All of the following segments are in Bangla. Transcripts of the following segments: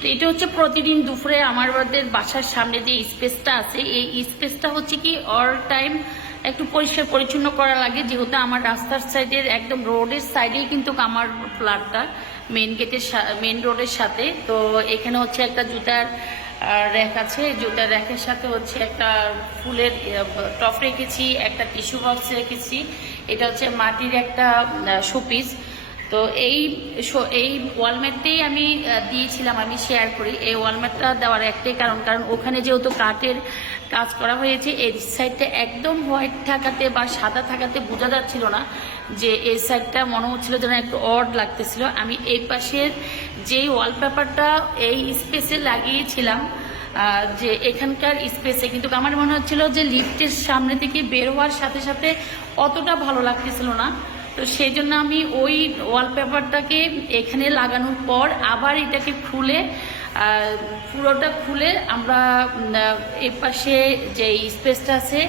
তো এটা হচ্ছে প্রতিদিন দুপুরে আমাদের বাসার সামনে যে স্পেসটা আছে, এই স্পেসটা হচ্ছে কি অল টাইম একটু পরিষ্কার পরিচ্ছন্ন করা লাগে। যেহেতু আমার রাস্তার সাইডের একদম রোডের সাইডেই কিন্তু আমার ফ্ল্যাটটা মেন গেটের মেন রোডের সাথে। তো এখানে হচ্ছে একটা জুতার র্যাক আছে। জুতার র্যাকের সাথে হচ্ছে একটা ফুলের টপ রেখেছি, একটা টিস্যু বক্স রেখেছি। এটা হচ্ছে মাটির একটা শোপিস তো এই এই ওয়ালমেটটাই আমি দিয়েছিলাম, আমি শেয়ার করি। এই ওয়ালমেটটা দেওয়ার একটাই কারণ কারণ ওখানে যেহেতু কাঠের কাজ করা হয়েছে, এই সাইডটা একদম হোয়াইট থাকাতে বা সাদা থাকাতে বোঝা যাচ্ছিল না যে এই সাইডটা মনে হচ্ছিল যেন একটু অড লাগতেছিল। আমি এই পাশের যেই ওয়ালপেপারটা এই স্পেসে লাগিয়েছিলাম যে এখানকার স্পেসে কিন্তু আমার মনে হচ্ছিল যে লিফটের সামনে থেকে বের হওয়ার সাথে সাথে অতটা ভালো লাগতেছিল না। তো সেই জন্য আমি ওই ওয়ালপেপারটাকে এখানে লাগানোর পর আবার এটাকে খুলে পুরোটা খুলে আমরা উম, এর পাশে যে স্পেসটা আছে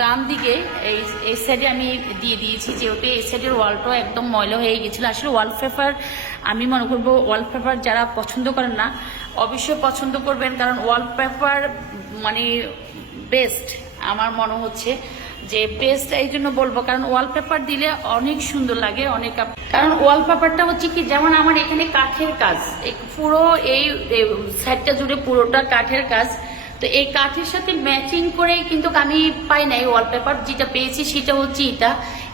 ডান দিকে এই এই সাইডে আমি দিয়ে দিয়েছি যেহেতু এই সাইডের ওয়ালটাও একদম ময়লা হয়ে গেছিল। আসলে ওয়ালপেপার আমি মনে করব ওয়ালপেপার যারা পছন্দ করেন না অবশ্যই পছন্দ করবেন কারণ ওয়ালপেপার মানে বেস্ট আমার মনে হচ্ছে। যে পেজটা এই জন্য বলব, কারণ ওয়ালপেপার দিলে অনেক সুন্দর লাগে, অনেক কারণ ওয়ালপেপারটা হচ্ছে কি, যেমন আমার এখানে কাঠের কাজ পুরো এই সাইডটা জুড়ে পুরোটা কাঠের কাজ তো এই কাঠের সাথে ম্যাচিং করে কিন্তু আমি পাই নাই ওয়ালপেপার যেটা পেয়েছি সেটা হচ্ছে এটা।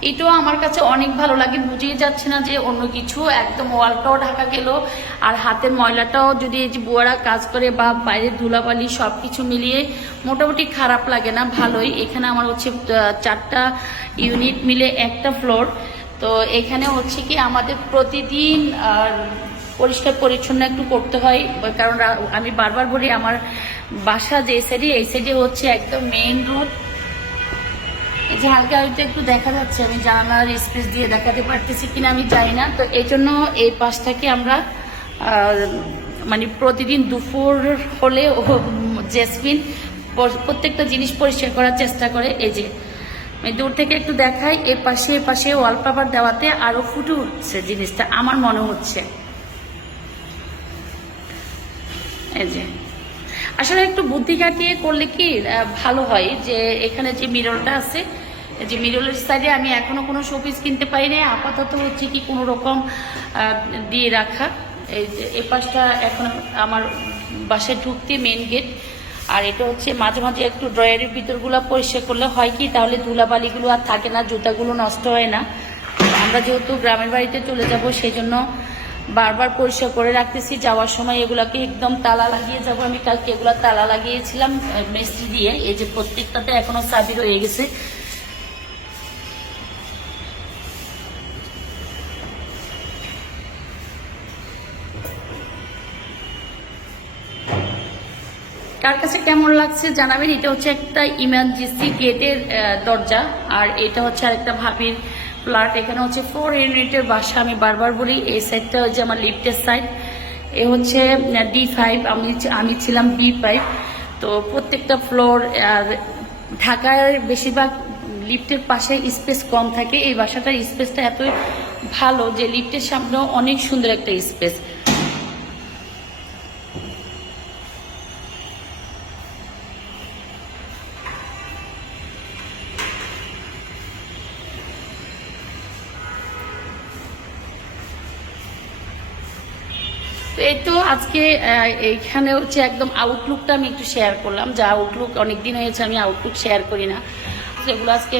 এটাও আমার কাছে অনেক ভালো লাগে। বুঝিয়ে যাচ্ছে না যে অন্য কিছু। একদম ওয়ালটাও ঢাকা গেল। আর হাতের ময়লাটাও যদি এই যে বুয়ারা কাজ করে বা বাইরে ধুলাবালি সব কিছু মিলিয়ে মোটামুটি খারাপ লাগে না, ভালোই। এখানে আমার হচ্ছে চারটা ইউনিট মিলে একটা ফ্লোর তো এখানে হচ্ছে কি আমাদের প্রতিদিন পরিষ্কার পরিচ্ছন্ন একটু করতে হয়। কারণ আমি বারবার বলি, আমার বাসা যে সাইডে এই সাইডে হচ্ছে একদম মেইন রোড এই যে হালকা হালকা একটু দেখা যাচ্ছে, আমি জানালার স্পেস দিয়ে দেখাতে পারতেছি কিনা আমি জানি না। তো এই জন্য এই পাশটাকে আমরা মানে প্রতিদিন দুপুর হলে ও জেসমিন প্রত্যেকটা জিনিস পরিষ্কার করার চেষ্টা করে। এই যে দূর থেকে একটু দেখাই, এ পাশে এ পাশে ওয়ালপেপার দেওয়াতে আরও ফুটে উঠছে জিনিসটা, আমার মনে হচ্ছে। যে। আসলে একটু বুদ্ধি কাটিয়ে করলে কি ভালো হয় যে এখানে যে মিররটা আছে যে মিরলের সাইডে আমি এখনও কোনো শোপিস কিনতে পারি না আপাতত হচ্ছে কি কোনো রকম দিয়ে রাখা। এই যে এ পাশটা এখন আমার বাসায় ঢুকতে মেন গেট আর এটা হচ্ছে মাঝে মাঝে একটু ড্রয়ারের ভিতরগুলো পরিষ্কার করলে হয় কি, তাহলে ধুলাবালিগুলো আর থাকে না, জুতাগুলো নষ্ট হয় না। আমরা যেহেতু গ্রামের বাড়িতে চলে যাব সেই জন্য বারবার পরিষ্কার করে রাখতেছি, যাওয়ার সময় এগুলাকে একদম তালা লাগিয়ে যাব। আমি কালকে এগুলা তালা লাগিয়েছিলাম মেস্টি দিয়ে। এই যে প্রত্যেকটাতে এখনও চাবি রয়ে গেছে। কার কাছে কেমন লাগছে জানাবেন? এটা হচ্ছে একটা ইমার্জেন্সি গেটের দরজা, আর এটা হচ্ছে আরেকটা ভাবির ফ্ল্যাট এখানে হচ্ছে ফোর ইউনিটের বাসা আমি বারবার বলি, এই সাইডটা হচ্ছে আমার লিফটের সাইড এ হচ্ছে ডি ফাইভ আমি আমি ছিলাম বি ফাইভ তো প্রত্যেকটা ফ্লোর আর ঢাকার বেশিরভাগ লিফটের পাশে স্পেস কম থাকে, এই বাসাটার স্পেসটা এতই ভালো যে লিফটের সামনেও অনেক সুন্দর একটা স্পেস তো এই তো আজকে এইখানে হচ্ছে একদম আউটলুকটা আমি একটু শেয়ার করলাম। যা আউটলুক অনেকদিন হয়েছে, আমি আউটলুক শেয়ার করি না। যেগুলো আজকে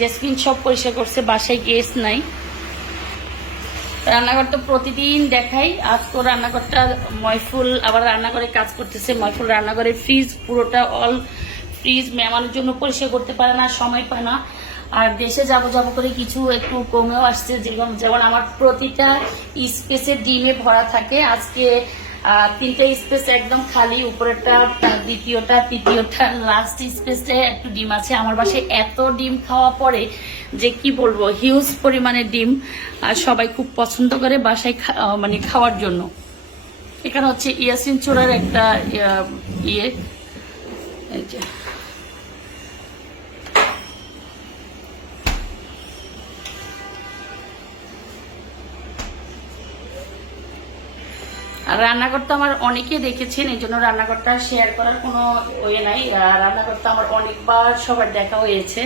জেসমিন সব পরিষ্কার করছে, বাসায় গেস্ট নাই। রান্নাঘর তো প্রতিদিন দেখাই। আজ তো রান্নাঘরটা ময়ফুল, আবার রান্নাঘরে কাজ করতেছে ময়ফুল রান্নাঘরের ফ্রিজ পুরোটা অল ফ্রিজ মেমানোর জন্য পরিষ্কার করতে পারে না, সময় পায় না। আর দেশে যাব যাব করে কিছু একটু কমেও আসছে যেমন যেমন আমার প্রতিটা স্পেসে ডিমে ভরা থাকে। আজকে তিনটা স্পেস একদম খালি, উপরেরটা দ্বিতীয়টা, তৃতীয়টা লাস্ট স্পেসে একটু ডিম আছে। আমার বাসায় এত ডিম খাওয়া পরে যে কি বলব হিউজ পরিমাণে ডিম, আর সবাই খুব পছন্দ করে বাসায় মানে খাওয়ার জন্য। এখানে হচ্ছে ইয়াসিন চোরার একটা ইয়ে। এই যে। আর রান্নাঘরটা আমার অনেকে দেখেছেন, এই জন্য রান্নাঘরটা শেয়ার করার কোনো ওয়ে নাই। আর রান্নাঘরটা আমার অনেকবার সবার দেখা হয়েছে।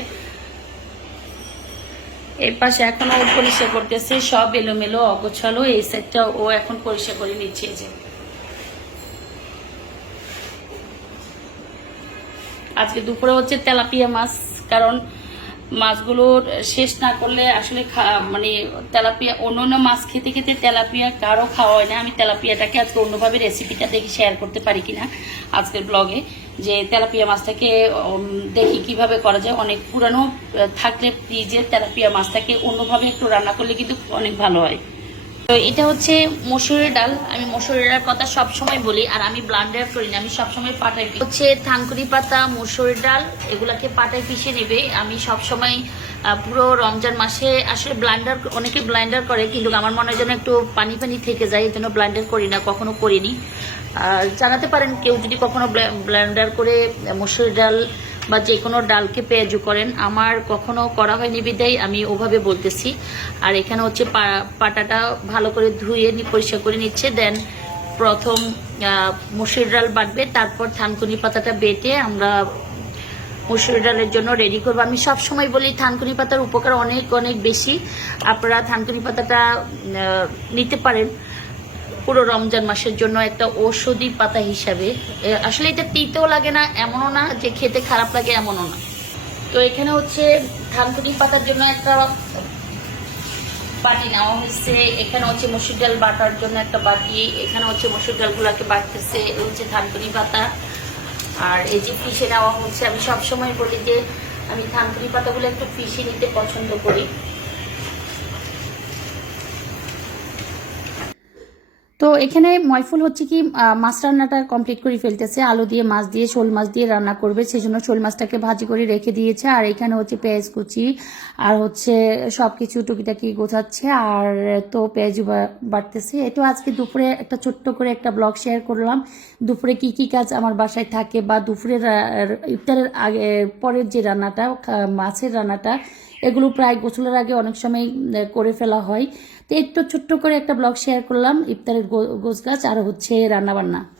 এই পাশে এখনও ও পরিষ্কার করতেছে, সব এলোমেলো, অগোছালো, এই সাইডটা ও এখন পরিষ্কার করে নিচ্ছে যে। আজকে দুপুরে হচ্ছে তেলাপিয়া মাছ, কারণ মাছগুলোর শেষ না করলে আসলে মানে তেলাপিয়া অন্য অন্য মাছ খেতে খেতে তেলাপিয়া কারও খাওয়া হয় না। আমি তেলাপিয়াটাকে আজকে অন্যভাবে রেসিপিটা দেখি শেয়ার করতে পারি কিনা আজকের ব্লগে যে তেলাপিয়া মাছটাকে দেখি কীভাবে করা যায়। অনেক পুরানো থাকলে ফ্রিজে তেলাপিয়া মাছটাকে অন্যভাবে একটু রান্না করলে কিন্তু অনেক ভালো হয়। তো এটা হচ্ছে মসুরের ডাল। আমি মসুরের ডাল কথা সব সময় বলি, আর আমি ব্লান্ডার করি না। আমি সব সময় পাটায় হচ্ছে থানকুনি পাতা, মসুরের ডাল, এগুলাকে পাটায় পিষে নেবে। আমি সব সময় পুরো রমজান মাসে আসলে ব্লান্ডার, অনেকে ব্লাইন্ডার করে, কিন্তু আমার মনে হয় যেন একটু পানি পানি থেকে যায়, এই জন্য ব্লাইন্ডার করি না, কখনো করিনি। আর জানাতে পারেন, কেউ যদি কখনো ব্লেন্ডার করে মসুর ডাল বা যে কোনো ডালকে পেঁয়াজু করেন, আমার কখনো করা হয়নি বিদায়, আমি ওভাবে বলতেছি। আর এখানে হচ্ছে পাটাটা ভালো করে ধুয়ে পরিষ্কার করে নিচ্ছে, দেন প্রথম মুসুর ডাল বাটবে, তারপর থানকুনি পাতাটা বেটে আমরা মসুর ডালের জন্য রেডি করব। আমি সব সময় বলি থানকুনি পাতার উপকার অনেক অনেক বেশি। আপনারা থানকুনি পাতাটা নিতে পারেন। পুরো রমজান মাসের জন্য একটা ঔষধি পাতা হিসাবে। আসলে এটা তিতেও লাগে না, এমনও না যে খেতে খারাপ লাগে, এমনও না। তো এখানে হচ্ছে থানকুনি পাতার জন্য একটা বাটি নেওয়া হয়েছে, এখানে হচ্ছে মসুর ডাল বাটার জন্য একটা বাটি, এখানে হচ্ছে মসুর ডালগুলোকে বাটতেছে হচ্ছে থানকুনি পাতা। আর এই যে পিষে নেওয়া হচ্ছে, আমি সব সময় বলি যে আমি থানকুনি পাতাগুলো একটু পিষে নিতে পছন্দ করি। তো এখানে ময়ফুল হচ্ছে কি মাছ রান্নাটা কমপ্লিট করে ফেলতেছে। আলু দিয়ে মাছ দিয়ে, শোল মাছ দিয়ে রান্না করবে। সেই জন্য শোল মাছটাকে ভাজি করে রেখে দিয়েছে। আর এখানে হচ্ছে পেঁয়াজ কুচি, আর হচ্ছে সব কিছু টুকিটাকি গোছাচ্ছে। আর তো পেঁয়াজ বা- বাটতেছে এটা আজকে দুপুরে একটা ছোট্ট করে একটা ব্লগ শেয়ার করলাম। দুপুরে কি কি কাজ আমার বাসায় থাকে বা দুপুরের ইফতারের আগে, পরের যে রান্নাটা মাছের রান্নাটা এগুলো প্রায় গোসলের আগে অনেক সময় করে ফেলা হয়। তো একটু ছোট্ট করে একটা ব্লগ শেয়ার করলাম। ইফতারের গোছ গাছ আর হচ্ছে রান্নাবান্না।